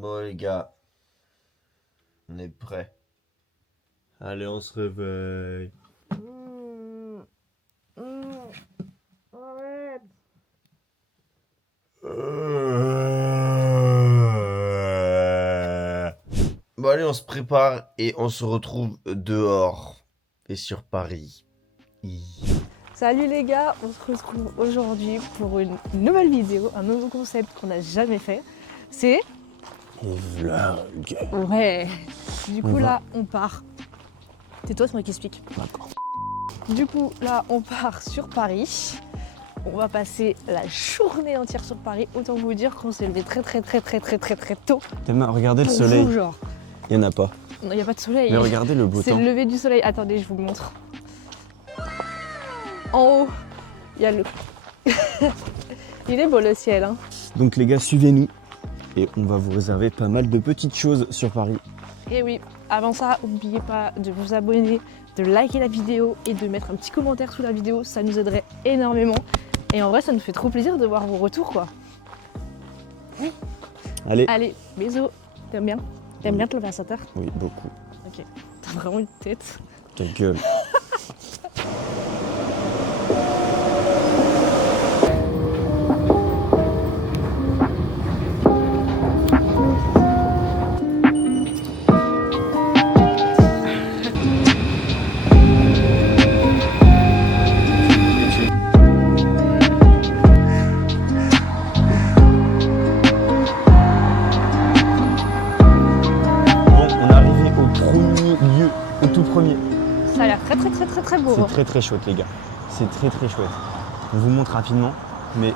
Bon les gars, on est prêts. Allez, on se réveille. Arrête. Bon allez, on se prépare et on se retrouve dehors et sur Paris. Salut les gars, on se retrouve aujourd'hui pour une nouvelle vidéo, un nouveau concept qu'on n'a jamais fait. C'est... Vlog. Ouais. Du coup là, on part. Tais-toi, c'est moi qui explique. D'accord. Du coup là, on part sur Paris. On va passer la journée entière sur Paris. Autant vous dire qu'on s'est levé très tôt. Regardez le Pour soleil. vous, genre. Il n'y en a pas. Non, il n'y a pas de soleil. Mais regardez le beau C'est temps. le lever du soleil. Attendez, je vous le montre. En haut, il y a le... Il est beau le ciel, hein. Donc les gars, suivez-nous et on va vous réserver pas mal de petites choses sur Paris. Et oui, avant ça, n'oubliez pas de vous abonner, de liker la vidéo et de mettre un petit commentaire sous la vidéo. Ça nous aiderait énormément. Et en vrai, ça nous fait trop plaisir de voir vos retours, quoi. Oui. Allez. Allez, bisous. T'aimes bien? T'aimes bien te lever à 7h? Oui, beaucoup. Ok. T'as vraiment une tête. Ta gueule. Ça a l'air très beau. C'est très chouette les gars. C'est très chouette. On vous montre rapidement, mais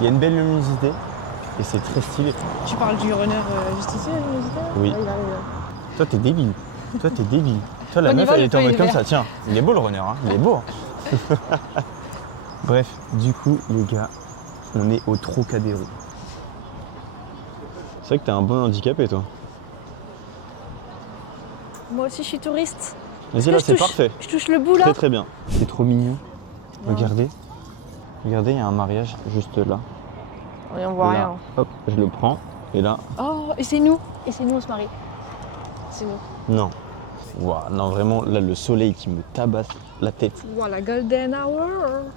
il y a une belle luminosité et c'est très stylé. Tu parles du runner juste ici, la luminosité? Oui. Ah, il arrive là. Toi t'es débile. Toi la On y meuf va, elle le était en mode feuille comme vert. ça. Tiens, il est beau le runner, hein. Il est beau. Hein. Bref, du coup les gars, on est au Trocadéro. C'est vrai que t'es un bon handicapé toi. Moi aussi, je suis touriste. Vas-y là, c'est parfait. Je touche le bout là. Très bien. C'est trop mignon. Ouais. Regardez. Regardez, il y a un mariage juste là. Et on voit Là, rien. hop, je le prends. Et là, Oh, et c'est nous. Et c'est nous, on se marie. C'est nous. non. Ouah, non, vraiment, là, le soleil qui me tabasse la tête. Voilà, golden hour.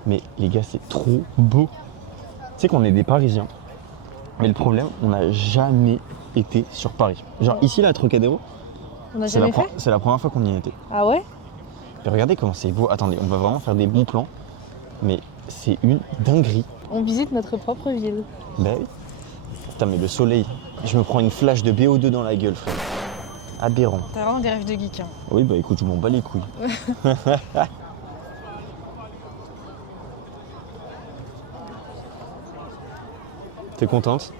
Mais les gars, c'est trop beau. Tu sais qu'on est des Parisiens. Mais le problème, on n'a jamais été sur Paris. Genre Ouais. ici, là, à Trocadéro, On a c'est jamais fait? la première fois qu'on y était. Ah ouais? Et regardez comment c'est beau. Attendez, on va vraiment faire des bons plans. Mais c'est une dinguerie. On visite notre propre ville. Ben oui. Putain, mais le soleil, je me prends une flash de BO2 dans la gueule, frère. Aberrant. T'as vraiment des rêves de geek, hein. Oui, bah écoute, je m'en bats les couilles. T'es contente?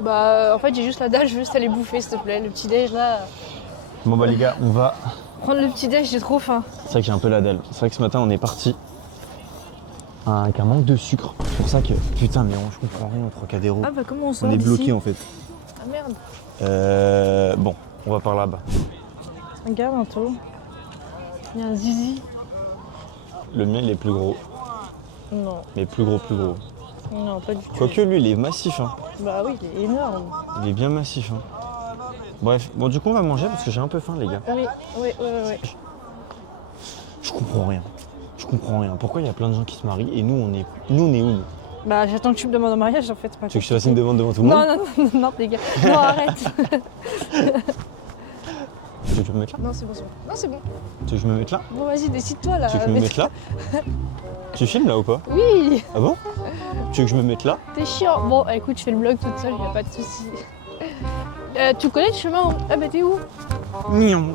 Bah, en fait, j'ai juste la dalle, je veux juste aller bouffer, s'il te plaît. Le petit déj là. Bon bah les gars, on va... Prendre le petit déj, j'ai trop faim. C'est vrai que j'ai un peu la dalle. C'est vrai que ce matin, on est parti avec un manque de sucre. C'est pour ça que... Putain, mais je comprends rien au Trocadéro. Ah bah, comment on sort On est d'ici? bloqué en fait. Ah merde. Bon, on va par là-bas. Regarde un peu. Il y a un zizi. Le mien, il est plus gros. Non, Mais plus gros. non, pas du tout. Quoique lui, il est massif. Hein. Bah oui, il est énorme. Il est bien massif. Hein. Bref, bon du coup, on va manger parce que j'ai un peu faim, les gars. Oui. Je comprends rien. Pourquoi il y a plein de gens qui se marient et nous on est où nous? Bah, j'attends que tu me demandes en mariage, en fait. Pas Tu veux que je te fasse une demande devant tout le monde? Non, les gars. Non, arrête. Tu veux que je me mette là? Non, c'est bon. Non, c'est bon. Tu veux que je me mette là? Bon, vas-y, décide-toi là. Tu veux que je me mette là? Tu filmes là ou pas? Oui, Ah bon? Tu veux que je me mette là? t'es chiant. Bon, écoute, je fais le vlog toute seule, y a pas de souci. Tu connais le chemin? Ah bah, t'es où? Mignon.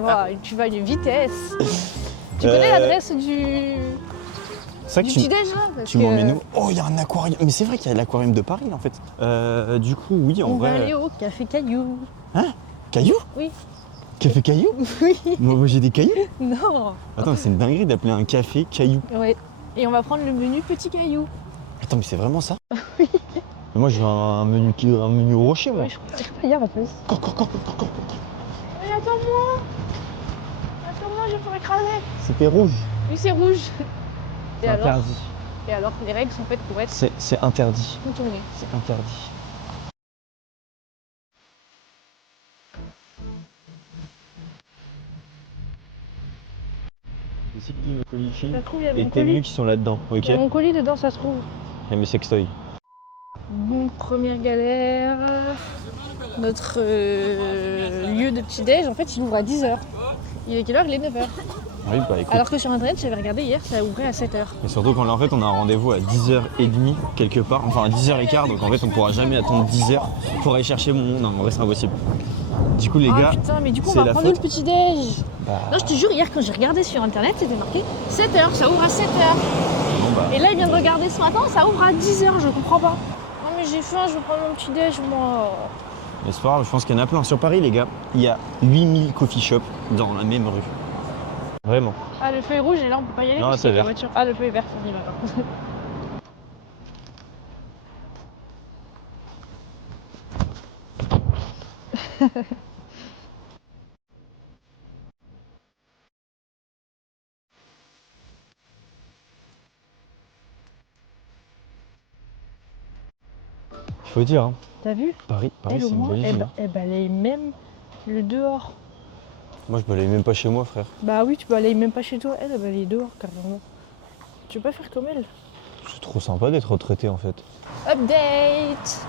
Wow, tu vas à une vitesse. Tu connais l'adresse du C'est vrai que petit-déj là? Parce tu que m'emmènes où? Oh, il y a un aquarium. Mais c'est vrai qu'il y a l'aquarium de Paris en fait. Du coup, oui, en On va vrai. aller au Café Caillou. Caillou? Oui. Café Caillou? Oui. Moi j'ai des cailloux. Non. Attends, c'est une dinguerie d'appeler un café Caillou. Ouais. Et on va prendre le menu Petit Caillou. Attends, mais c'est vraiment ça? Oui. Moi je veux un menu rocher, moi. Oui, je crois qu'il y a un peu. Mais attends-moi. Attends-moi, je vais me faire écraser. C'était rouge. Oui, c'est rouge. Et C'est alors? interdit. Et alors que les règles sont faites pour être C'est interdit. contournées. C'est interdit. Ici, le colis Ça se trouve, il y a et mon tes nus colis. qui sont là-dedans, ok? Il y a mon colis dedans, ça se trouve. Et mes sextoys. Bon, première galère. Notre lieu de petit-déj, en fait, il ouvre à 10h. Il est quelle heure? Il est 9h. Oui, bah écoute. Alors que sur internet, j'avais regardé hier, ça ouvrait à 7h. Et surtout quand là, en fait, on a un rendez-vous à 10h30 quelque part, enfin à 10h15, donc en fait, on pourra jamais attendre 10h pour aller chercher mon. Non, en vrai, c'est impossible. Du coup, les Ah gars. putain, mais du coup, on c'est va la prendre où le faute. petit-déj? Bah, Non, je te jure, hier, quand j'ai regardé sur internet, c'était marqué 7h, ça ouvre à 7h. bon, bah. Et là, il vient de regarder ce matin, ça ouvre à 10h, je comprends pas. Non, mais j'ai faim, je veux prendre mon petit-déj, moi. Mais c'est pas grave, je pense qu'il y en a plein. Sur Paris, les gars, il y a 8000 coffee shops dans la même rue. Vraiment. Ah, le feu est rouge et là, on peut pas y aller Non, parce c'est qu'il y a vert. des voitures. Ah, le feu est vert, on y va. Il faut dire, hein. T'as vu? Paris, Elle, c'est au une moins, belle ville. hein. elle balaye même le dehors. Moi, je balaye même pas chez moi, frère. Bah oui, tu balayer même pas chez toi. Elle balaye dehors, carrément. Tu veux pas faire comme elle? C'est trop sympa d'être retraité, en fait. Update!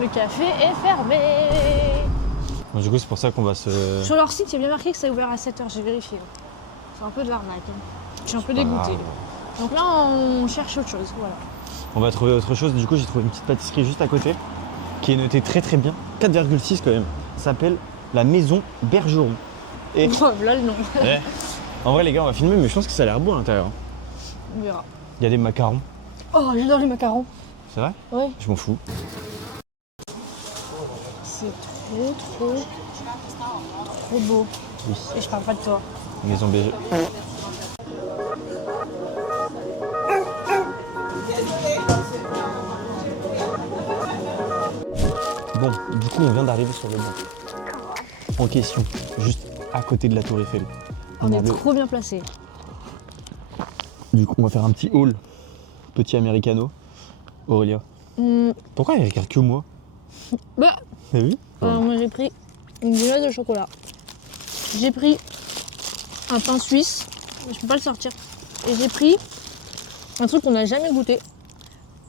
Le café est fermé! Bon, du coup, c'est pour ça qu'on va se. Sur leur site, il y a bien marqué que ça a ouvert à 7h, j'ai vérifié. C'est un peu de l'arnaque. hein. Je suis un peu Pas dégoûtée. grave. Donc là, on cherche autre chose, voilà. On va trouver autre chose. Du coup, j'ai trouvé une petite pâtisserie juste à côté qui est notée très très bien. 4,6 quand même. Ça s'appelle la Maison Bergeron. Et Là, le nom. en vrai, les gars, on va filmer, mais je pense que ça a l'air beau à l'intérieur. On verra. Il y a des macarons. Oh, j'adore les macarons. C'est vrai? Ouais. Je m'en fous. C'est trop beau. Oui. Et je parle pas de toi. Maison BG. Bon, du coup, on vient d'arriver sur le banc en question, juste à côté de la Tour Eiffel. On a est le- trop bien placés. Du coup, on va faire un petit haul, petit americano. Aurélia, pourquoi elle regarde que moi? Bah, T'as vu? moi j'ai pris une glace de chocolat. J'ai pris un pain suisse, je peux pas le sortir. Et j'ai pris un truc qu'on n'a jamais goûté.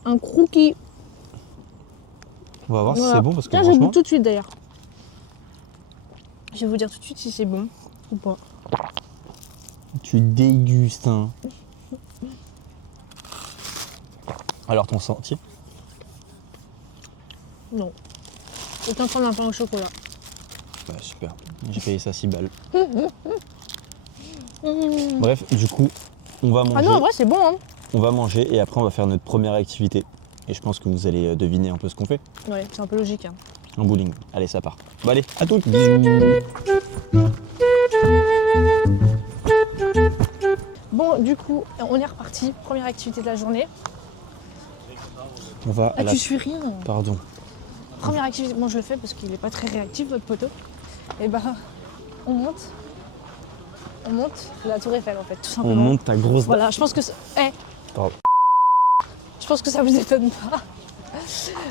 Un crookie. On va voir si Voilà. c'est bon parce que Tiens, je franchement, goûte tout de suite d'ailleurs. Je vais vous dire tout de suite si c'est bon ou pas. tu dégustes. Hein. Alors ton sentier? Non. Autant prendre un pain au chocolat. Bah super, j'ai payé ça 6 balles. Bref, du coup, on va manger. Ah non, en vrai c'est bon hein. On va manger et après on va faire notre première activité. Et je pense que vous allez deviner un peu ce qu'on fait. Ouais, c'est un peu logique hein. Un bowling. Allez, ça part. Bon allez, à toutes. Bisous. Bon, du coup, on est reparti. Première activité de la journée. On va à Ah, la... tu suis rien. Pardon. Première activité, bon je le fais parce qu'il est pas très réactif votre poteau. Et bah, on monte la tour Eiffel en fait, tout simplement. On monte ta grosse... Voilà, je pense que ça... Pardon. Je pense que ça vous étonne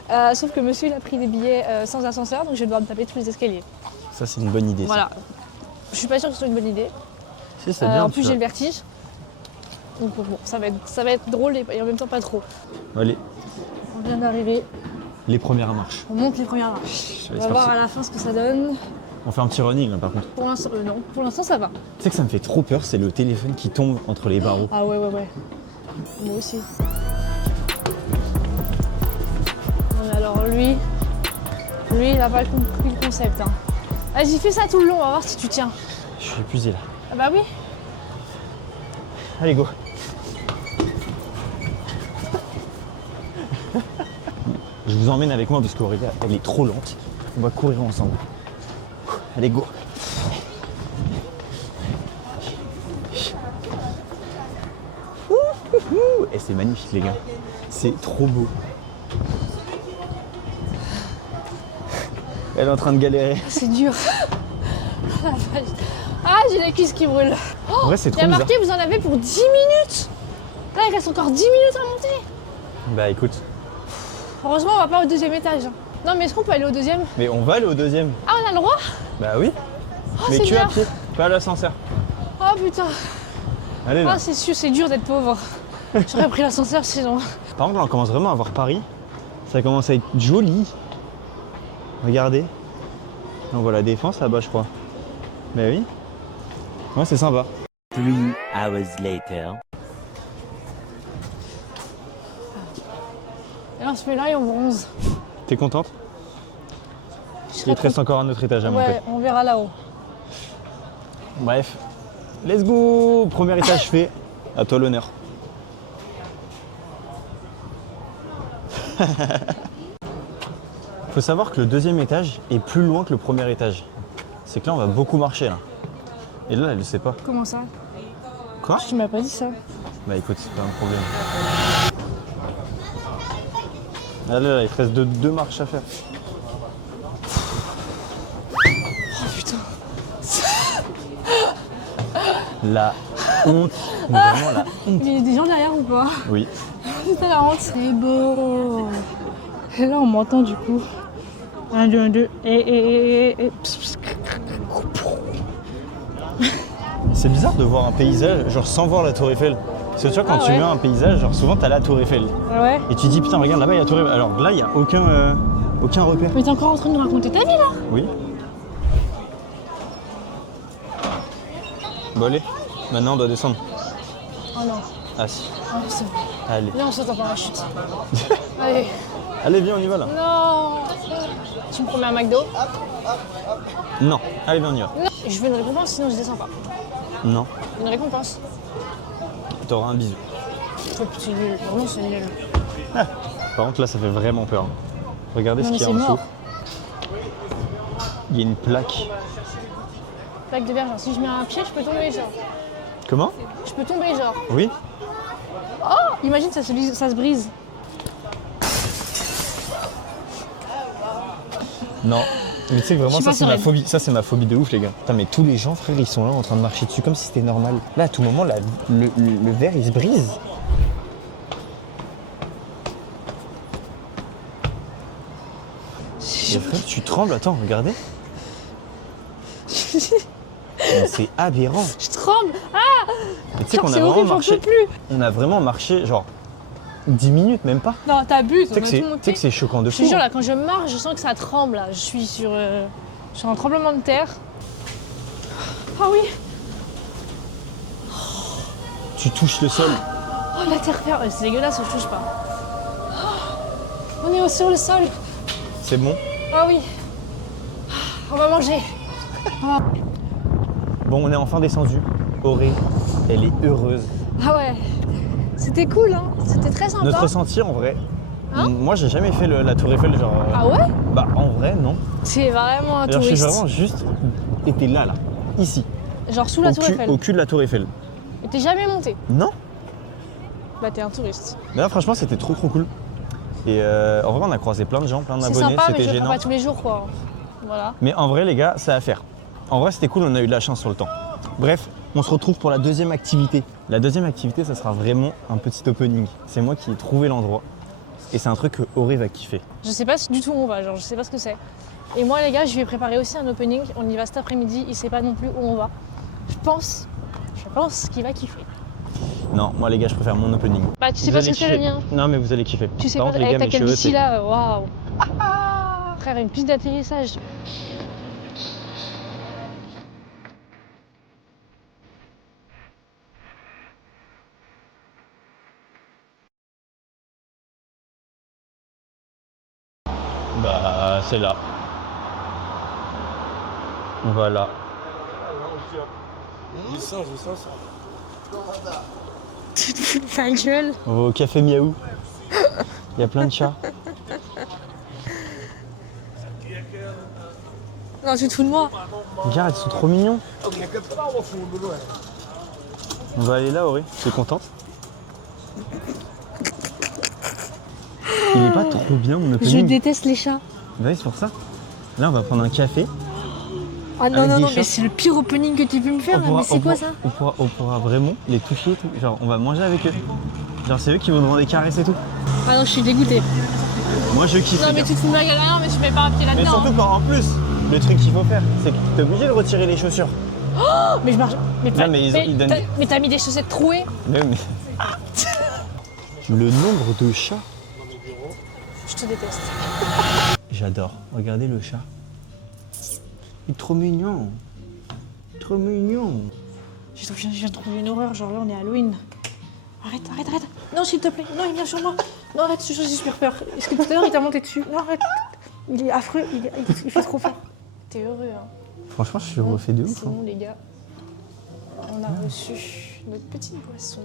pas. Sauf que monsieur il a pris des billets sans ascenseur, donc je vais devoir me taper tous les escaliers. Ça c'est une bonne idée. Voilà. Je suis pas sûre que ce soit une bonne idée. Ça. Si, c'est bien. En plus j'ai le vertige. Donc bon, ça va être drôle et en même temps pas trop. Allez, On vient d'arriver, les premières marches. on monte les premières marches. On Allez, va c'est voir parti. à la fin ce que ça donne. On fait un petit running là par contre. Pour l'instant, non, pour l'instant ça va. Tu sais que ça me fait trop peur, c'est le téléphone qui tombe entre les barreaux. Ah ouais. Moi aussi. Non, mais alors lui il a pas compris le concept. Hein. Vas-y, fais ça tout le long, on va voir si tu tiens. Je suis épuisé là. Ah bah oui. Allez, go. Je vous emmène avec moi parce qu'Aurélia, elle est trop lente. On va courir ensemble. Allez, go. Et c'est magnifique, les gars. C'est trop beau. Elle est en train de galérer. C'est dur. Ah, la vache. Ah, j'ai les cuisses qui brûlent. En vrai, c'est Il y trop a bizarre. marqué, vous en avez pour 10 minutes. Là, il reste encore 10 minutes à monter. Bah écoute. Heureusement, on va pas au deuxième étage. Non, mais est-ce qu'on peut aller au deuxième? Mais on va aller au deuxième. Ah, on a le droit? Bah oui. Oh, Mais que Seigneur. à pied, pas à l'ascenseur. Oh putain. Allez là. Ah, c'est sûr, c'est dur d'être pauvre. J'aurais pris l'ascenseur sinon. Par contre, là, on commence vraiment à voir Paris. Ça commence à être joli. Regardez. On voit la Défense là-bas, je crois. Bah oui. Ouais, c'est sympa. 3 hours later. Et on se met là et on bronze. T'es contente? Je Il serais te reste encore un autre étage à monter. Ouais, on verra là-haut. Bref. Let's go! Premier étage fait. À toi l'honneur. Faut savoir que le deuxième étage est plus loin que le premier étage. C'est que là, on va beaucoup marcher là. Et là, elle le sait pas. Comment ça? Quoi? Tu m'as pas dit ça. Bah écoute, c'est pas un problème. Ah là, il te reste deux marches à faire. Oh putain. La honte. Mais vraiment la honte. Il y a des gens derrière ou pas? Oui. Putain la honte. C'est beau. Et là on m'entend du coup. 1, 2, 1, 2. Et. C'est bizarre de voir un paysage genre sans voir la tour Eiffel. Parce que tu vois quand Ah tu ouais. vois un paysage, genre souvent t'as la tour Eiffel. Ouais. Et tu dis putain regarde là-bas il y a la tour Eiffel. Alors là il n'y a aucun repère. Mais t'es encore en train de nous raconter ta vie là? Oui. Bon allez, maintenant on doit descendre. Oh non. Ah si. Oh, c'est bon. Allez. Viens on saute en parachute. Allez. Allez viens on y va là. Non. Tu me promets un McDo? Non. Allez viens on y va. Non. Je veux une récompense sinon je descends pas. Non. Une récompense. T'auras un bisou. C'est nul. Vraiment c'est nul. Par contre là ça fait vraiment peur. Regardez Non ce mais qu'il y a c'est en dessous. mort. Il y a une plaque. Plaque de verre, genre si je mets un pied je peux tomber genre. Comment? Je peux tomber genre. Oui. Oh, imagine ça se brise. Non. Mais tu sais que vraiment Je sais ça pas, c'est ça ma aurait- phobie. Ça c'est ma phobie de ouf les gars. Putain mais tous les gens frère ils sont là en train de marcher dessus comme si c'était normal. Là à tout moment le verre il se brise. Et frère, tu trembles, attends, regardez. Mais c'est aberrant. Je tremble. Mais tu sais Genre, qu'on a c'est vraiment horrible, j'en marché. peux plus. On a vraiment marché genre 10 minutes, même pas. Non, t'abuses, Tu on sais a que tout c'est tu sais monté. que c'est choquant de Je fou. te jure, hein. là, quand je marche, je sens que ça tremble. Là. Je suis sur un tremblement de terre. Ah oui. Tu touches le sol. Oh, la terre ferme. C'est dégueulasse, je touche pas. Oh, on est sur le sol. C'est bon. Ah oui. On va manger. Bon, on est enfin descendu. Auré, elle est heureuse. Ah ouais. C'était cool, hein. C'était très sympa. Notre ressenti en vrai. Hein Moi j'ai jamais fait la tour Eiffel genre. Ah ouais. Bah en vrai non. C'est vraiment un Genre je suis touriste. vraiment juste été là, ici. Genre sous la tour Eiffel. Au cul de la tour Eiffel. Et t'es jamais monté. Non. Bah t'es un touriste. Mais là franchement c'était trop cool. Et en vrai on a croisé plein de gens, plein C'est d'abonnés, sympa, mais c'était je le ferai gênant. pas tous les jours, quoi. Voilà. Mais en vrai les gars, c'est à faire. En vrai c'était cool, on a eu de la chance sur le temps. Bref, on se retrouve pour la deuxième activité. La deuxième activité, ça sera vraiment un petit opening. C'est moi qui ai trouvé l'endroit. Et c'est un truc que Auré va kiffer. Je sais pas du tout où on va, genre je sais pas ce que c'est. Et moi les gars, je vais préparer aussi un opening. On y va cet après-midi, il sait pas non plus où on va. Je pense qu'il va kiffer. Non, moi les gars, je préfère mon opening. Bah tu sais Vous pas ce allez que c'est le kiffer. mien. Non mais vous allez kiffer. Tu sais Par pas, contre, les gars, avec mes ta cheveux, calvitie c'est... là, waouh. Frère, une piste d'atterrissage. Bah, c'est là. Voilà. Tu te fous de ta gueule. On va au café Miaou. Il y a plein de chats. Non, tu te fous de moi. Regarde, ils sont trop mignons. On va aller là, Auré. Tu es contente? Il est pas trop bien mon Je opening. déteste les chats. Bah oui, c'est pour ça. Là, on va prendre un café. Ah non, Avec non, des non, chats. mais c'est le pire opening que tu pu me faire. Mais c'est quoi ça? On pourra vraiment les toucher et tout. Genre, on va manger avec eux. Genre c'est eux qui vont demander caresses et tout. Ah non, je suis dégoûtée. Moi je kiffe. Non, les mais gars. tu te fous de ma gueule, non, mais tu mets pas un pied Mais là-dedans. surtout quand en plus, le truc qu'il faut faire, c'est que t'es obligé de retirer les chaussures. Oh, mais je marche. Mais, Non, mais ils donnent- mais t'as mis des chaussettes trouées. Mais... Le nombre de chats. Je te déteste. J'adore. Regardez le chat. Il est trop mignon. Trop mignon. Je viens de trouver une horreur, genre là on est à Halloween. Arrête. Non, s'il te plaît. Non, il vient sur moi. Non, arrête, j'ai super peur. Est-ce que tout à l'heure il t'a monté dessus? Non, arrête. Il est affreux, il fait trop peur. T'es heureux, hein. Franchement, je suis refait de ouf. C'est bon, les gars. On a reçu notre petite boisson.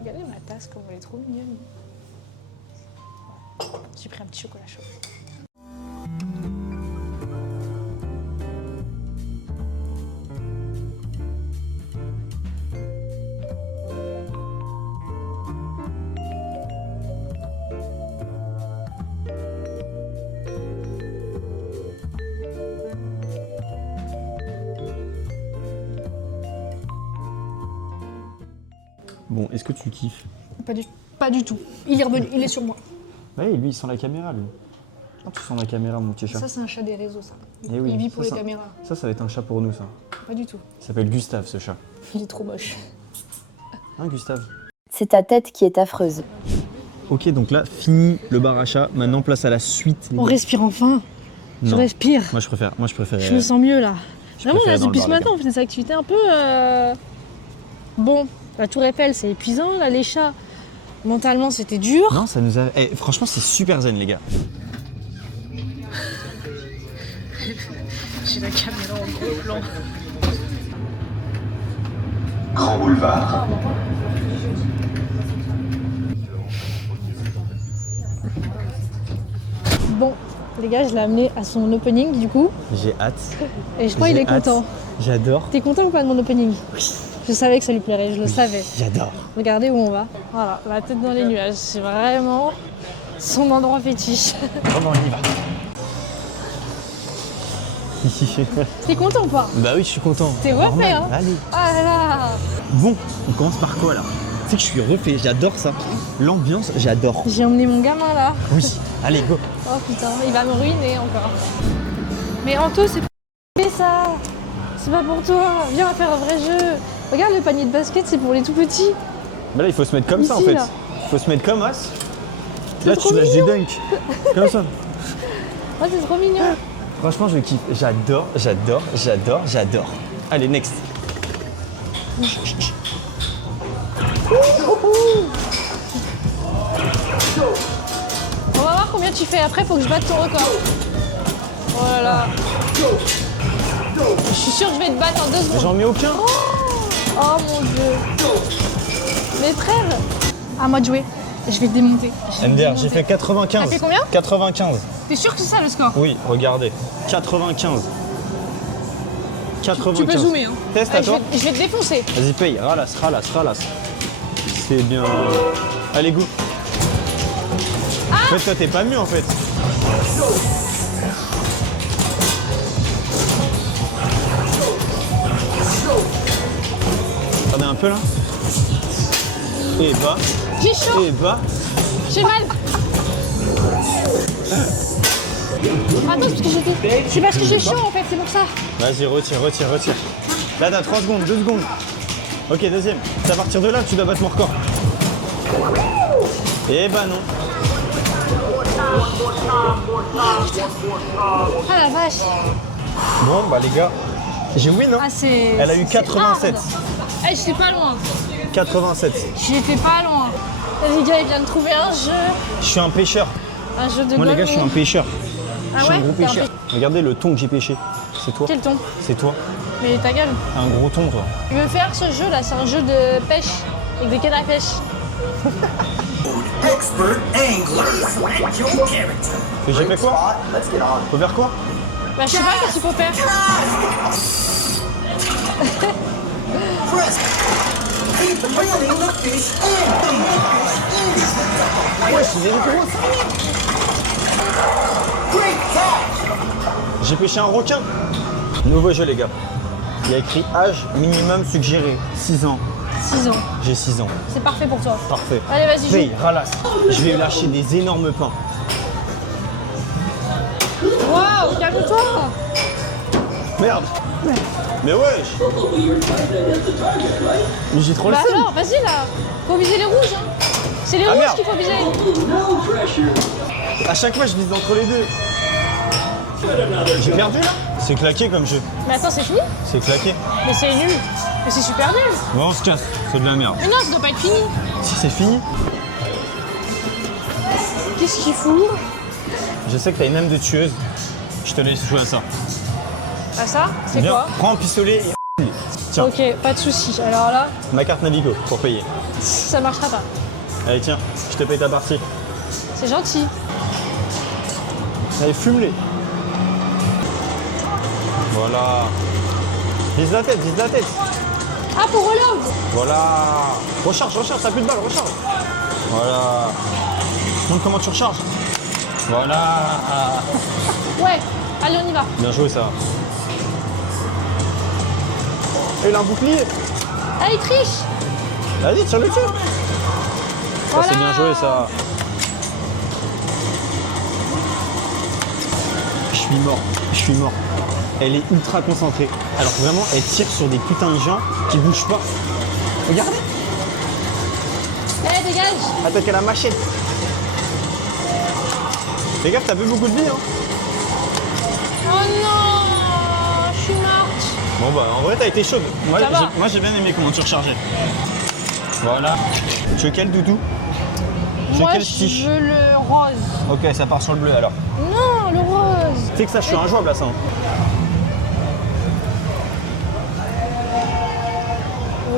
Regardez ma tasse, comme elle est trop mignonne. J'ai pris un petit chocolat chaud. Bon, est-ce que tu kiffes? Pas du tout. Il est revenu, il est sur moi. Ouais, lui, il sent la caméra, lui. Oh, tu sens la caméra, mon petit chat. Ça, c'est un chat des réseaux, ça. Eh oui, Il vit pour ça, les caméras. Ça va être un chat pour nous, ça. Pas du tout. Il s'appelle Gustave, ce chat. Il est trop moche. Hein, Gustave? C'est ta tête qui est affreuse. Ok, donc là, fini le bar à chat. Maintenant, place à la suite. On respire enfin. Je Non. respire. Moi, je préfère. Je me sens mieux là. Vraiment, préfère là, dans le depuis bar, ce les matin, on fait des activités un peu. Bon, la Tour Eiffel, c'est épuisant. Là, les chats, mentalement, c'était dur. Non, ça nous a. Eh, franchement, c'est super zen, les gars. J'ai la caméra en gros plan. Grand boulevard. Bon, les gars, je l'ai amené à son opening du coup. J'ai hâte. Et je crois qu'il J'ai est hâte. content. J'adore. T'es content ou pas de mon opening? Oui. Je savais que ça lui plairait, je le savais. J'adore. Regardez où on va. Voilà, la tête dans les nuages. C'est vraiment son endroit fétiche. Comment on y va? T'es content ou pas? Bah oui, je suis content. T'es refait, Normal. hein? Allez. Ah là là. Bon, on commence par quoi là? Tu sais que je suis refait, j'adore ça. L'ambiance, j'adore. J'ai emmené mon gamin là. Oui, allez, go. Oh putain, il va me ruiner encore. Mais Anto, c'est pas ça. C'est pas pour toi. Viens, on va faire un vrai jeu. Regarde, le panier de basket, c'est pour les tout petits. Bah là, il faut se mettre comme ça en Ici, fait. là. Il faut se mettre comme as. C'est Là, trop tu lâches des mignon. dunks. Comme ça. Oh, c'est trop mignon. Franchement, je kiffe. J'adore. Allez, next. On va voir combien tu fais. Après, faut que je batte ton record. Oh là là. Je suis sûre que je vais te battre en 2 secondes. J'en mets aucun. Oh mon dieu. Mes frères. À moi de jouer. Je vais te démonter. Je vais te MDR, démonter. j'ai fait 95. T'as fait combien 95. T'es sûr que c'est ça le score? Oui, regardez. 95. 95. Tu peux zoomer, hein. Test à Allez, toi. je vais te défoncer. Vas-y, paye. Ralasse. C'est bien. Allez, go. En fait, toi, t'es pas mieux en fait. Attendez un peu là. Et bas. J'ai chaud. Et bas. J'ai mal. Attends, c'est parce que j'ai chaud en fait, c'est pour ça. Vas-y, retire. Là, t'as 3 secondes, 2 secondes. Ok, deuxième. C'est à partir de là que tu dois battre mon record. Eh bah non. Ah la vache. Bon, bah les gars, j'ai win, hein. Ah c'est. Elle a eu c'est 87. hard. Eh, j'étais pas loin. 87. J'étais pas loin. Les gars, il vient de trouver un jeu. Je suis un pêcheur. Un jeu de Moi, les gars, ballon. je suis un pêcheur. Ah Je suis ouais un gros T'es un pêcheur. Regardez le thon que j'ai pêché. C'est toi. Quel ton? C'est toi. Mais ta gueule. Un gros thon, toi. Je veux faire ce jeu là, c'est un jeu de pêche. Avec des cannes à pêche. Expert angler. Select your character. Et j'ai fait quoi? Let's get on. Faut faire quoi? Bah je sais pas qu'est-ce qu'il faut faire. Press. Keep reeling the fish in. Ouais, c'est une grosse. Great catch. J'ai pêché un requin. Nouveau jeu, les gars. Il y a écrit âge minimum suggéré 6 ans, 6 ans. J'ai 6 ans. C'est parfait pour toi. Parfait. Allez, vas-y, Fais, joue. ralasse. Je vais lâcher des énormes pains. Waouh, calme-toi. Merde. Mais wesh. Mais j'ai trop le Bah seum. alors, vas-y là. Faut viser les rouges. Hein. C'est les Ah, rouges merde. qu'il faut viser. À chaque fois, je vise entre les deux. J'ai perdu là. C'est claqué comme jeu. Mais attends, c'est fini. C'est claqué. Mais c'est nul. Mais c'est super nul. Ouais, on se casse. C'est de la merde. Mais non, ça doit pas être fini. Si c'est fini. Qu'est-ce qu'il fout? Je sais que t'as une âme de tueuse. Je te laisse jouer à ça. Ah ça? C'est Viens, quoi? prends un pistolet et tiens, Ok, pas de soucis. Alors là, ma carte Navigo pour payer. ça marchera pas. Allez, tiens, je te paye ta partie. C'est gentil. Allez, fume-les. Voilà. Vise la tête, vise la tête. Ah, pour reload. Voilà. Recharge, t'as plus de balles, recharge. Voilà. Montre comment tu recharges. Voilà. Ouais, allez, on y va. Bien joué ça. Et il a un bouclier. Ah, il triche. Vas-y, tire le dessus. Ça Voilà. c'est bien joué ça. Je suis mort. Elle est ultra concentrée. Alors que vraiment, elle tire sur des putains de gens qui bougent pas. Regardez. Eh, dégage. Attaque à la machette. Fais gaffe, t'as plus beaucoup de vie. Hein. Oh non, je suis morte. Bon bah en vrai t'as été chaude. Moi Ça va. j'ai bien aimé comment tu rechargeais. Voilà. Tu veux quel doudou? Tu veux Moi, quel je stitch? veux le rose. Ok, ça part sur le bleu alors. Non, le rose. Tu sais que ça, je suis injouable à ça. Hein.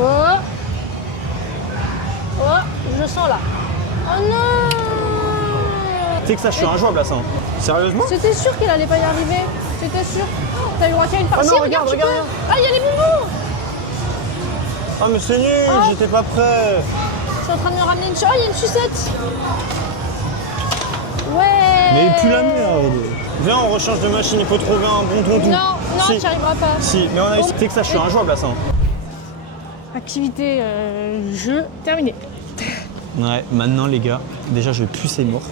Oh. Oh, je le sens là. Oh non. Tu sais que ça, je suis injouable à ça. Hein. Sérieusement? C'était sûr qu'elle allait pas y arriver. C'était sûr. T'as eu le droit qu'il y a une partie. non, regarde, tu regarde. peux. Ah, il y a les bonbons. Ah mais c'est nul, Ah. j'étais pas prêt. Je suis en train de me ramener une... Oh, il y a une sucette. Ouais. Mais plus la merde. Viens, on rechange de machine, il faut trouver un bon doudou. Non, non, Si. tu n'y arriveras pas. Si, mais on a eu. Tu sais que ça, je suis injouable à ça. Hein. Activité jeu terminée. Ouais, maintenant les gars, déjà je pue c'est mort.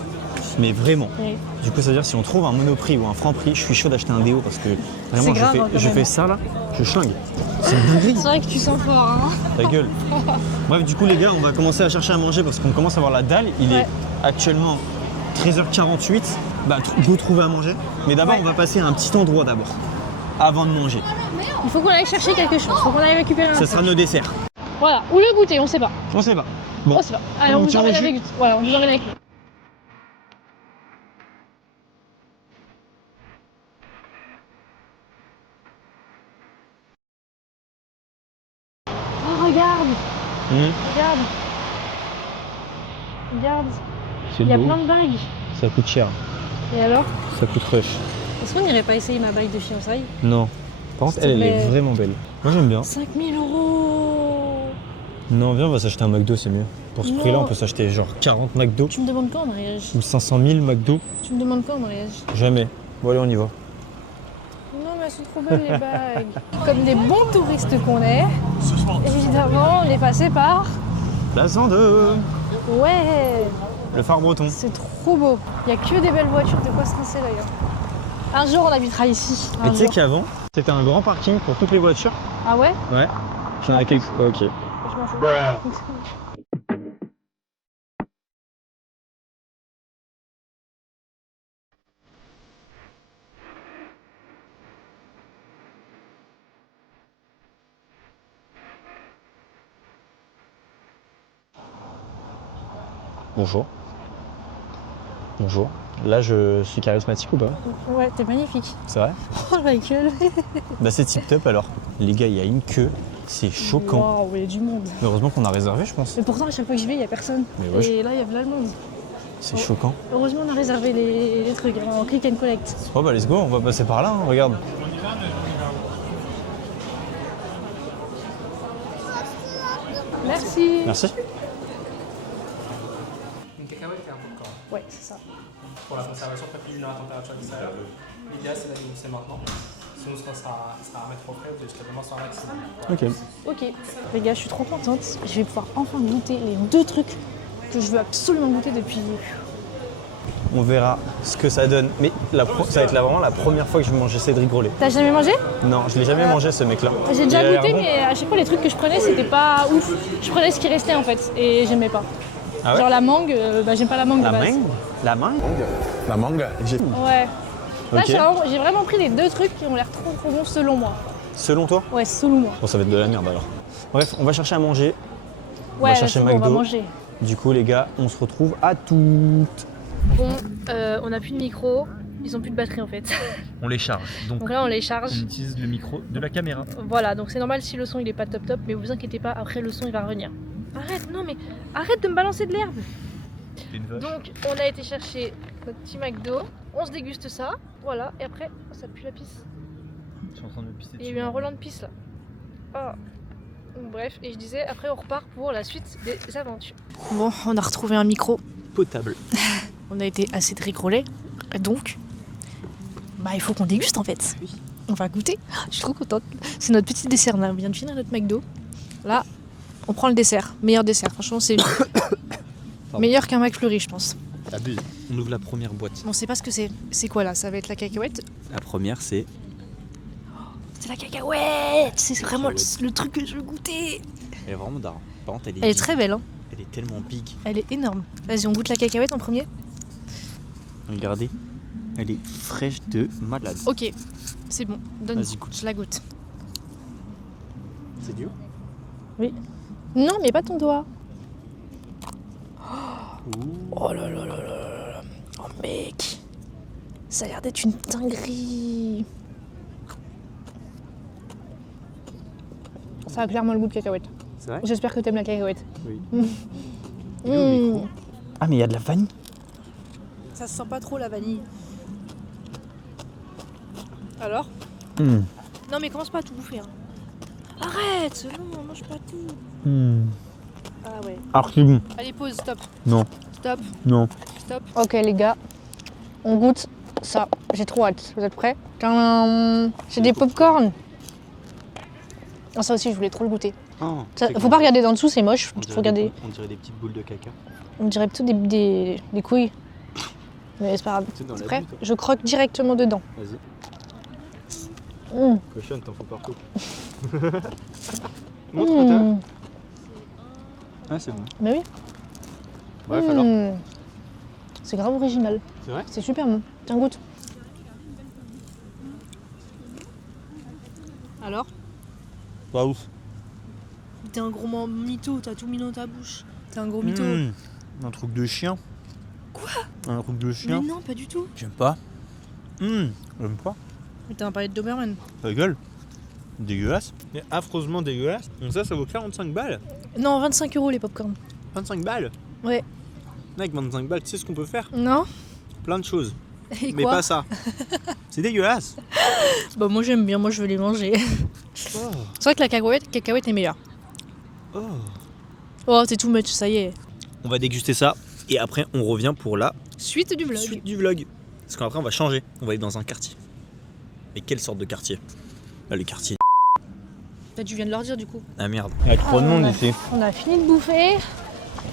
Mais vraiment. Oui. Du coup, ça veut dire si on trouve un Monoprix ou un Franprix, je suis chaud d'acheter un déo parce que vraiment, C'est grave, hein, quand je même. fais ça là, je schlingue. C'est une dinguerie. C'est vrai que tu sens fort, hein. Ta gueule. Bref, du coup, les gars, on va commencer à chercher à manger parce qu'on commence à avoir la dalle. Il est Ouais. actuellement 13h48. Bah, go trouver à manger. Mais d'abord, Ouais. on va passer à un petit endroit d'abord, avant de manger. Il faut qu'on aille chercher quelque chose. Il faut qu'on aille récupérer un Ça truc. sera nos desserts. Voilà. Ou le goûter, on sait pas. On sait pas. Bon, On sait pas. Allez, on vous tient emmène au jus. avec. Voilà, on vous emmène avec nous. Oh, regarde. Regarde. Regarde. C'est Il y a beau. plein de bagues. Ça coûte cher. Et alors? Ça coûte rush. Est-ce qu'on n'irait pas essayer ma bague de fiançailles? Non. Par contre, elle est plaît. vraiment belle. Moi, j'aime bien. 5000 €. Non, viens, on va s'acheter un McDo, c'est mieux. Pour ce prix-là, Non. on peut s'acheter genre 40 McDo Tu me demandes quand en mariage? ou 500 000 McDo. Tu me demandes quand en mariage? Jamais. Bon, allez, on y va. Non, mais elles sont trop belles les bagues. Comme des bons touristes qu'on est, évidemment, on est passé par. La 102. Ouais, Le phare breton. c'est trop beau. Il n'y a que des belles voitures, de quoi se rincer d'ailleurs. Un jour, on habitera ici. Et Un tu sais jour. qu'avant, c'était un grand parking pour toutes les voitures. Ah ouais? Ouais. J'en ai quelques. Ok. Je m'en fous. Bonjour. Bonjour. Là, je suis charismatique ou pas? Ouais, t'es magnifique. C'est vrai? Oh la gueule. Bah, c'est tip top alors. Les gars, il y a une queue. C'est choquant. Waouh, il y a du monde. Heureusement qu'on a réservé, je pense. Mais pourtant, à chaque fois que j'y vais, il n'y a personne. Mais ouais, Et là, il y a plein de monde. C'est choquant. Heureusement, on a réservé les trucs en click and collect. Oh bah, let's go, on va passer par là, hein, regarde. Merci. Merci. Une cacahuète et un pot de corps. Ouais, c'est ça. Pour la conservation, préférez à température extérieure. L'idéal, c'est d'aller goûter maintenant. Sinon, ça sera à mettre au frais, je te demande sans maximum. Ok. Ok. Les gars, je suis trop contente. Je vais pouvoir enfin goûter les 2 trucs que je veux absolument goûter depuis. On verra ce que ça donne. Mais ça va être vraiment la première fois que je vais manger Cédric Grolet. T'as jamais mangé? Non, je l'ai jamais mangé ce mec-là. J'ai déjà Il a l'air goûté, bon. mais à chaque fois, les trucs que je prenais, c'était pas ouf. Je prenais ce qui restait en fait, et j'aimais pas. Ah ouais? Genre la mangue, j'aime pas la mangue La de base. mangue? La mangue? La mangue. Ouais. Là, Ok. j'ai vraiment pris les 2 trucs qui ont l'air trop bons selon moi. Selon toi? Ouais, selon moi. Bon, ça va être de la merde alors. Bref, on va chercher à manger. Ouais, chercher c'est bon, on va McDo. manger. Du coup, les gars, on se retrouve à toutes. Bon, on a plus de micro, ils ont plus de batterie en fait. On les charge. Donc là, on les charge. utilise le micro de la caméra. Voilà, donc c'est normal si le son il est pas top, mais vous inquiétez pas, après le son il va revenir. Arrête, non mais arrête de me balancer de l'herbe. Donc on a été chercher notre petit McDo, on se déguste ça, voilà, et après ça pue la pisse. Je suis en train de me pisser Il y a eu un Roland de pisse là. Ah. Bref, et je disais, après on repart pour la suite des aventures. Bon, on a retrouvé un micro. Potable. On a été assez dégrolé, donc bah il faut qu'on déguste en fait. On va goûter. Je suis trop contente. C'est notre petit dessert là. On vient de finir notre McDo. Là, on prend le dessert. Meilleur dessert. Franchement, c'est meilleur qu'un McFlurry, je pense. T'abuses. On ouvre la première boîte. On sait pas ce que c'est. C'est quoi là? Ça va être la cacahuète? La première, c'est. C'est la cacahuète. C'est vraiment le truc que je veux goûter. Elle est vraiment d'art. Par contre, Elle est très belle, hein. Elle est tellement big. Elle est énorme. Vas-y, on goûte la cacahuète en premier. Regardez. Elle est fraîche de malade. Ok, c'est bon. Donne. Vas-y, goûte. Je la goûte. C'est dur. Non, mais pas ton doigt. Ouh. Oh là là là là là là. Oh mec. Ça a l'air d'être une dinguerie. Ça a clairement le goût de cacahuète. C'est vrai? J'espère que t'aimes la cacahuète. Oui. Mmh. Ah, mais il y a de la vanille. Ça se sent pas trop la vanille. Alors? Hmm. Non mais commence pas à tout bouffer. Hein. Arrête! Non, mange pas tout. Hmm. Ah ouais. Alors c'est bon. Allez, pause, stop. Non. Stop, Non. stop. Ok les gars, on goûte ça. J'ai trop hâte. Vous êtes prêts? Tadam. J'ai des pop-corn. Oh, ça aussi, je voulais trop le goûter. Oh, Ça, faut pas regarder dans dessous, c'est moche. Faut regarder. On dirait des petites boules de caca. On dirait plutôt des couilles. Mais c'est pas grave. C'est dans T'es la prêt? boue, toi. Je croque directement dedans. Vas-y. Mmh. Cochonne, t'en fous partout. Mmh. Ah, c'est bon. Mais oui. Bref, alors. Mmh. C'est grave original. C'est vrai? C'est super bon. Tiens, goûte. Alors? Pas ouf. T'es un gros mytho, t'as tout mis dans ta bouche. T'es un gros mytho. Un truc de chien. Quoi? Un truc de Mais chien. non, pas du tout. J'aime pas. J'aime pas. Mais t'as un palais de Doberman. Ta gueule. Dégueulasse. Mais affreusement dégueulasse. Donc ça vaut 45 balles. Non, 25 € les popcorn. 25 balles. Ouais. Mec, 25 balles, tu sais ce qu'on peut faire? Non? Plein de choses. Et Mais quoi? pas ça. C'est dégueulasse. Bah moi j'aime bien, moi je veux les manger. Oh. C'est vrai que la cacahuète est meilleure. Oh. Oh, c'est too much, ça y est. On va déguster ça et après on revient pour la Suite du vlog. suite du vlog. Parce qu'après on va changer. On va aller dans un quartier. Mais quelle sorte de quartier? Bah, le quartier. Bah, tu viens de leur dire du coup. Ah merde. Il y a trop de monde ici. On a fini de bouffer.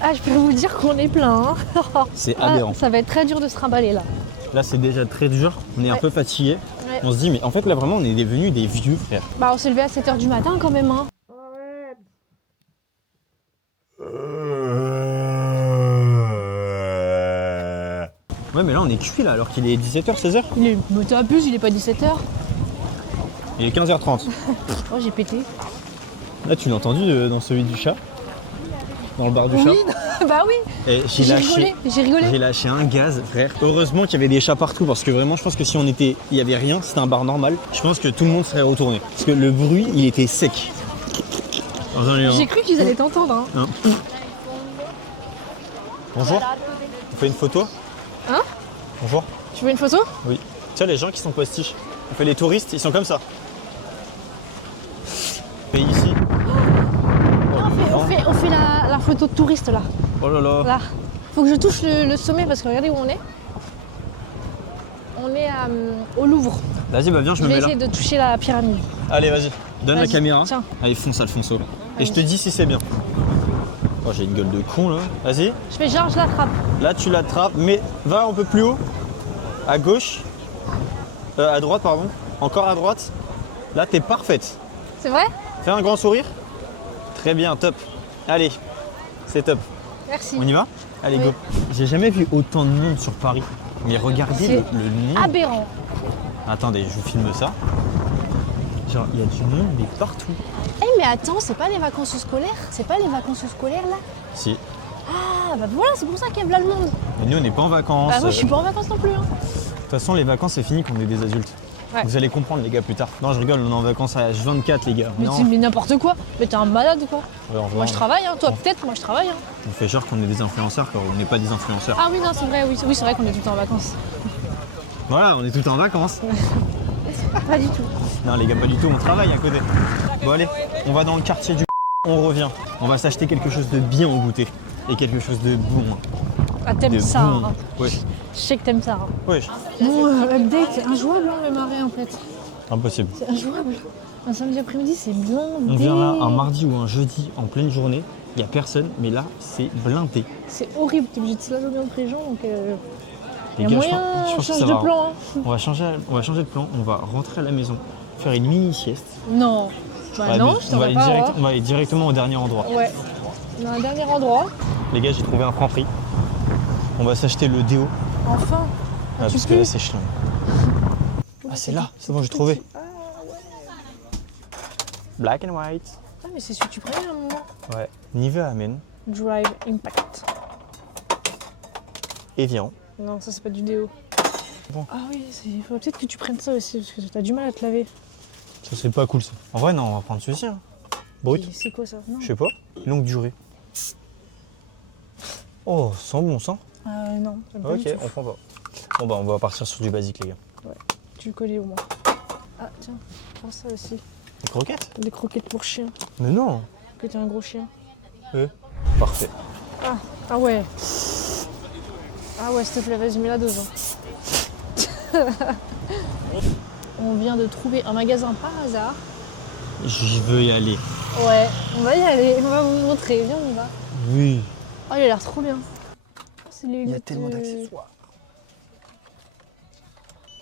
Ah, je peux vous dire qu'on est plein. Hein. C'est Ah, aberrant. ça va être très dur de se trimballer là. Là, c'est déjà très dur. On est un Ouais. peu fatigué. Ouais. On se dit, mais en fait, là, vraiment, on est devenus des vieux frères. Bah, on s'est levé à 7h du matin quand même. Hein. Ouais, mais là, on est cuit, là, alors qu'il est 17h, 16h. Mais t'abuses, il est pas 17h. Il est 15h30. Oh, j'ai pété. Là, tu l'as entendu dans celui du chat? Dans le bar du Oui, chat? bah oui. Et J'ai rigolé, j'ai rigolé. J'ai lâché un gaz, frère. Heureusement qu'il y avait des chats partout parce que vraiment, je pense que si on était, il y avait rien, c'était un bar normal, je pense que tout le monde serait retourné. Parce que le bruit, il était sec. J'ai cru qu'ils allaient t'entendre. Hein. Bonjour. On fait une photo? Hein? Bonjour. Tu veux une photo? Oui. Tu sais, les gens qui sont postiches, on fait les touristes, ils sont comme ça. Et ici. On fait la photo de touriste là. Oh là là. Là. Faut que je touche le sommet parce que regardez où on est. On est au Louvre. Vas-y, bah viens, je Je me vais mets là. essayer de toucher la pyramide. Allez, vas-y. Donne la Vas-y, caméra. tiens. Allez, fonce, Alfonso. Et Allez. je te dis si c'est bien. Oh, j'ai une gueule de con là. Vas-y. Je fais genre, je l'attrape. Là, tu l'attrapes, mais va un peu plus haut. À gauche. À droite, pardon. Encore à droite. Là, t'es parfaite. C'est vrai? Fais un grand sourire. Très bien, top. Allez, c'est top. Merci. On y va? Allez, Oui. go. J'ai jamais vu autant de monde sur Paris. Mais regardez C'est le nombre. Aberrant. Attendez, je vous filme ça. Genre, il y a du monde, mais partout. Eh mais attends, c'est pas les vacances scolaires? C'est pas les vacances scolaires là? Si. Ah bah voilà, c'est pour ça qu'il y a là le monde. Mais nous, on n'est pas en vacances. Bah moi je suis pas en vacances non plus. Hein. De toute façon, les vacances, c'est fini quand on est des adultes. Ouais. Vous allez comprendre, les gars, plus tard. Non, je rigole, on est en vacances à H24, les gars. Mais, Non. mais n'importe quoi. Mais t'es un malade ou quoi? Ouais, en vrai, Moi je travaille, hein. Toi peut-être, moi je travaille. Hein. on fait genre qu'on est des influenceurs, quand on n'est pas des influenceurs. Ah oui non c'est vrai, oui c'est vrai qu'on est tout le temps en vacances. Voilà, on est tout le temps en vacances. Pas du tout. Non, les gars, pas du tout, on travaille à côté. Bon, allez, on va dans le quartier du on revient. On va s'acheter quelque chose de bien au goûter. Et quelque chose de bon. Ah t'aimes De ça. bon. Hein. Ouais. Je sais que t'aimes ça. Hein. Ouais, Bon, update, injouable hein, le marais en fait. impossible. C'est injouable. Un samedi après-midi c'est blindé. On vient là un mardi ou un jeudi en pleine journée. Il n'y a personne, mais là, c'est blindé. C'est horrible, t'es obligé de slalomer entre les gens donc Les y a gars, moyen, je pense que change ça de va. plan. Hein. On va changer de plan. On va rentrer à la maison, faire une mini sieste. Non. Bah Ouais, non, mais je on, t'en va vais aller pas direct- avoir. on va aller directement au dernier endroit. Ouais. On a un dernier endroit. Les gars, j'ai trouvé un Franprix. On va s'acheter le déo. Enfin. Ah, tu parce que peux là, c'est chiant. Ah, c'est là. C'est bon, j'ai trouvé. Black and white. Ah mais c'est celui que tu prenais à un moment. Ouais. Nivea Amen. Drive Impact. Evian. Non, ça c'est pas du déo. Bon. Ah oui, il faudrait peut-être que tu prennes ça aussi parce que t'as du mal à te laver. Ça, c'est pas cool, ça. En vrai, non, on va prendre celui-ci. Hein. Brut. C'est quoi ça? Non. Je sais pas. Longue durée. Oh, sans bon sang. Non, j'aime pas du Ok, tout. on prend pas. Bon, bah, on va partir sur du basique, les gars. Tu le connais au moins. Ah tiens, prends ça aussi. Des croquettes? Des croquettes pour chien. Mais non. Que t'es un gros chien. Parfait. Ah ouais. Ah ouais, s'il te plaît, vas-y, mets la dose. Hein. On vient de trouver un magasin par hasard. J'y veux y aller. Ouais, on va y aller, on va vous montrer. Viens, on y va. Oui. Oh, il a l'air trop bien. C'est les Il y a lunettes, tellement d'accessoires.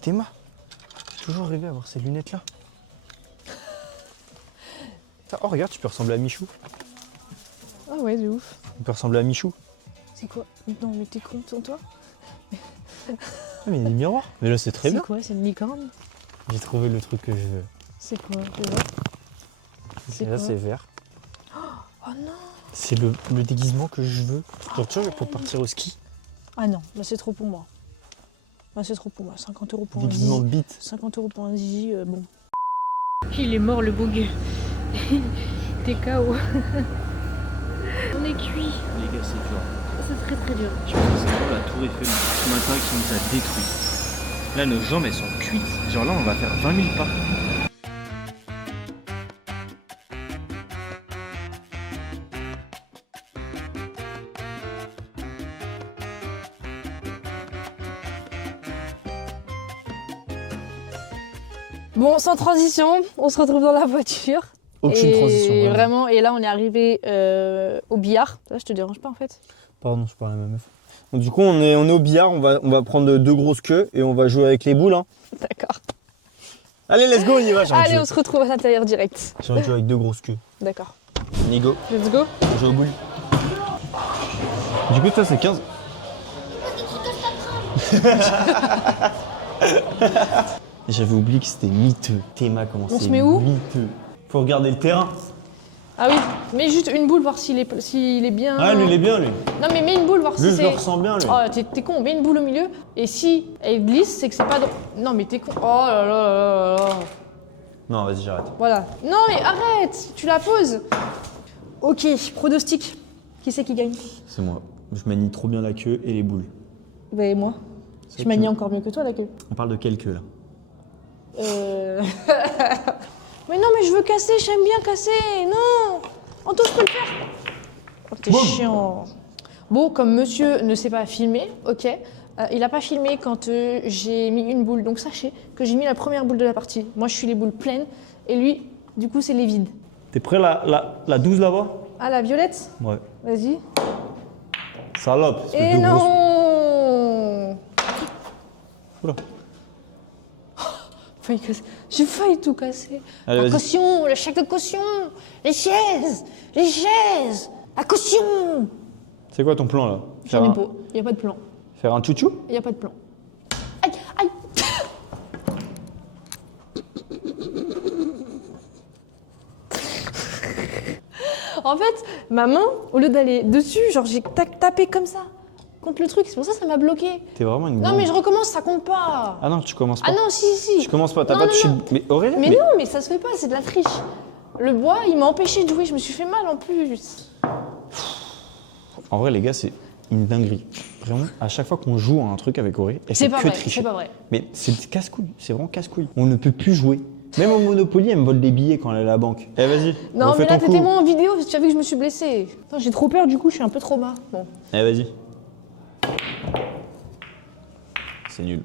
Théma, j'ai toujours rêvé d'avoir ces lunettes-là. Oh, regarde, tu peux ressembler à Michou. Ah ouais, de ouf. On peut ressembler à Michou. C'est quoi? Non, mais t'es con, toi? Ah, mais il y a des miroirs. Mais là, c'est très bien. C'est quoi? C'est une licorne? J'ai trouvé le truc que je veux. C'est quoi? C'est Et là, quoi? c'est vert. Oh non! C'est le déguisement que je veux. Genre, tu vois, pour partir au ski. Ah non, là c'est trop pour moi. Là c'est trop pour moi. 50 € pour un Déguisement de zizi. bite. 50 € pour un zizi, bon. Il est mort le bug. T'es KO. On est cuit. Les gars, c'est dur. C'est très très dur. Je pense que c'est pour la tour Eiffel ce matin qui nous a détruits. Là, nos jambes, elles sont cuites. Genre là, on va faire 20 000 pas. Bon, sans transition, on se retrouve dans la voiture. Aucune et transition. vraiment. Vraiment, et là on est arrivé au billard. Ça, je te dérange pas en fait? Pardon, je parle à ma meuf. Donc, du coup, on est au billard. On va prendre 2 grosses queues et on va jouer avec les boules. Hein. D'accord. Allez, let's go, on y va. J'ai envie de Allez, jouer. on se retrouve à l'intérieur direct. J'ai envie de jouer avec 2 grosses queues. D'accord. Nigo, Let's go. on joue aux boules. Du coup, toi, c'est 15. J'avais oublié que c'était miteux. Théma, comment c'est On se met où? miteux. Faut regarder le terrain. Ah oui, mets juste une boule, voir s'il est bien. Ah, lui, il est bien, lui. Non, mais mets une boule, voir Lui, si je c'est. le ressens bien, lui. Oh, t'es con, mets une boule au milieu. Et si elle glisse, c'est que c'est pas drôle. Non, mais t'es con. Oh là là là là là. Non, vas-y, j'arrête. Voilà. Non, mais arrête, tu la poses. Ok, pronostic. Qui c'est qui gagne? C'est moi. Je manie trop bien la queue et les boules. Ben moi. C'est Je manie que- encore mieux que toi la queue. On parle de quelle queue, là? Mais non, mais je veux casser, j'aime bien casser. Non. Anto, je peux le faire. Oh, t'es chiant. Bon, comme monsieur ne sait pas filmer, ok, il n'a pas filmé quand j'ai mis une boule. Donc sachez que j'ai mis la première boule de la partie. Moi, je suis les boules pleines et lui, du coup, c'est les vides. T'es prêt la 12 là-bas? Ah, la violette? Ouais. Vas-y. Salope, espèce Et de grosse. non! Oula. J'ai failli tout casser. Allez, La vas-y. caution, le chèque de caution, les chaises, la caution. C'est quoi ton plan là? J'en ai pas, il n'y a pas de plan. Faire un chouchou? Il n'y a pas de plan. Aïe, aïe. En fait, ma main, au lieu d'aller dessus, genre j'ai tapé comme ça contre le truc. C'est pour ça que ça m'a bloqué. T'es vraiment une Non blonde. mais je recommence, ça compte pas. Ah non, tu commences pas. Ah non, si. Tu commences pas, t'as Non, pas non, touché. non. Mais Aurélie, Mais non, mais ça se fait pas, c'est de la triche. Le bois, il m'a empêché de jouer, je me suis fait mal en plus. En vrai, les gars, c'est une dinguerie. Vraiment, à chaque fois qu'on joue à un truc avec Auré, elle C'est fait pas que vrai, tricher. c'est pas vrai. Mais c'est casse-couille, c'est vraiment casse-couille. On ne peut plus jouer. Même au Monopoly, elle me vole des billets quand elle est à la banque. Eh, vas-y. Non refais mais là ton t'étais coup. moins en vidéo, tu as vu que je me suis blessée. Attends, j'ai trop peur du coup, je suis un peu trop bas. Bon. Eh, vas-y. C'est nul.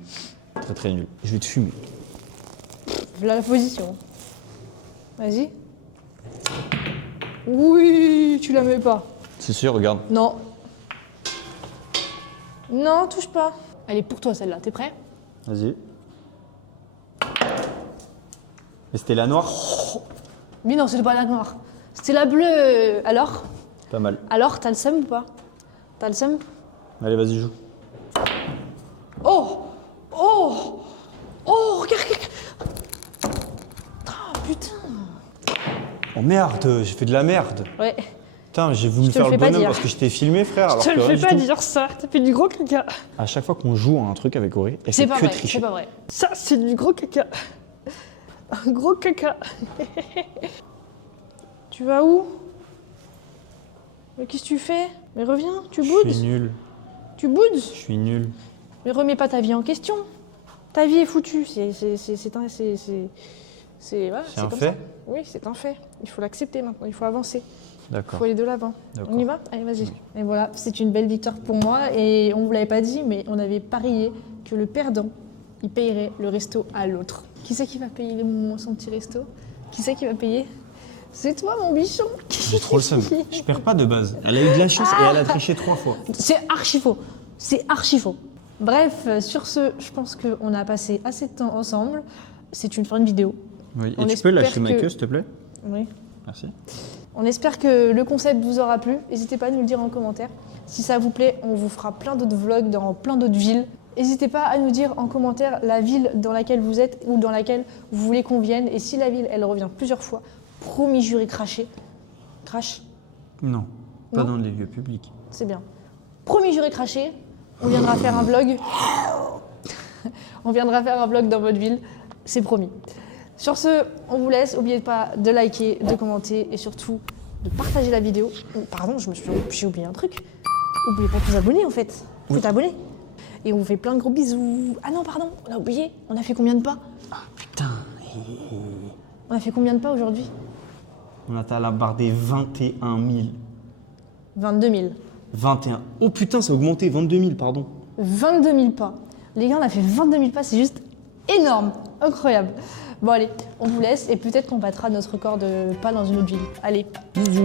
Très très nul. Je vais te fumer. Voilà la position. Vas-y. Oui, tu la mets pas. C'est sûr, regarde. Non. Non, touche pas. Elle est pour toi celle-là, t'es prêt? Vas-y. Mais c'était la noire? Mais non, c'était pas la noire. C'était la bleue. Alors? Pas mal. Alors, t'as le seum ou pas? T'as le seum? Allez, vas-y, joue. Oh! Oh! Oh, regarde! Oh, putain! Oh merde, j'ai fait de la merde. Ouais. Putain, j'ai voulu Je te le faire le fais pas bonhomme dire. parce que je t'ai filmé, frère. Alors Je te que le rien fais du pas tout. dire ça, t'as fait du gros caca. À chaque fois qu'on joue à un truc avec Auré, elle C'est fait pas que vrai, tricher. c'est pas vrai. Ça, c'est du gros caca. Un gros caca. Tu vas où? Mais qu'est-ce que tu fais? Mais reviens, tu Je boudes. suis nul. Tu boudes. Je suis nul. Mais remets pas ta vie en question. Ta vie est foutue. C'est voilà, C'est un comme fait ça. Oui, c'est un fait. Il faut l'accepter maintenant. Il faut avancer. Il D'accord. faut aller de l'avant. D'accord. On y va? Allez, vas-y. Et voilà, c'est une belle victoire pour moi. Et on vous l'avait pas dit, mais on avait parié que le perdant, il payerait le resto à l'autre. Qui c'est qui va payer son petit resto? Qui c'est qui va payer? C'est toi, mon bichon. J'ai trop le seum. Je perds pas de base. Elle a eu de la chance et elle a triché 3 fois. C'est archi faux. C'est archi faux. Bref, sur ce, je pense qu'on a passé assez de temps ensemble. C'est une fin de vidéo. Oui. On Et tu peux lâcher espère ma que- queue, s'il te plaît? Oui. Merci. On espère que le concept vous aura plu. N'hésitez pas à nous le dire en commentaire. Si ça vous plaît, on vous fera plein d'autres vlogs dans plein d'autres villes. N'hésitez pas à nous dire en commentaire la ville dans laquelle vous êtes ou dans laquelle vous voulez qu'on vienne. Et si la ville, elle revient plusieurs fois, promis, juré, craché. Crash, Non, pas Non. dans les lieux publics. c'est bien. Promis, juré, craché. On viendra faire un vlog. On viendra faire un vlog dans votre ville. C'est promis. Sur ce, on vous laisse. N'oubliez pas de liker, de commenter et surtout de partager la vidéo. Pardon, j'ai oublié un truc. N'oubliez pas de vous abonner en fait. Faut t'abonner. Et on vous fait plein de gros bisous. Ah non, pardon, on a oublié. On a fait combien de pas? Putain. On a fait combien de pas aujourd'hui? On atteint la barre des 21 000. 22 000. 21. Oh putain, ça a augmenté. 22 000, pardon. 22 000 pas. Les gars, on a fait 22 000 pas, c'est juste énorme. Incroyable. Bon allez, on vous laisse et peut-être qu'on battra notre record de pas dans une autre ville. Allez, bisous.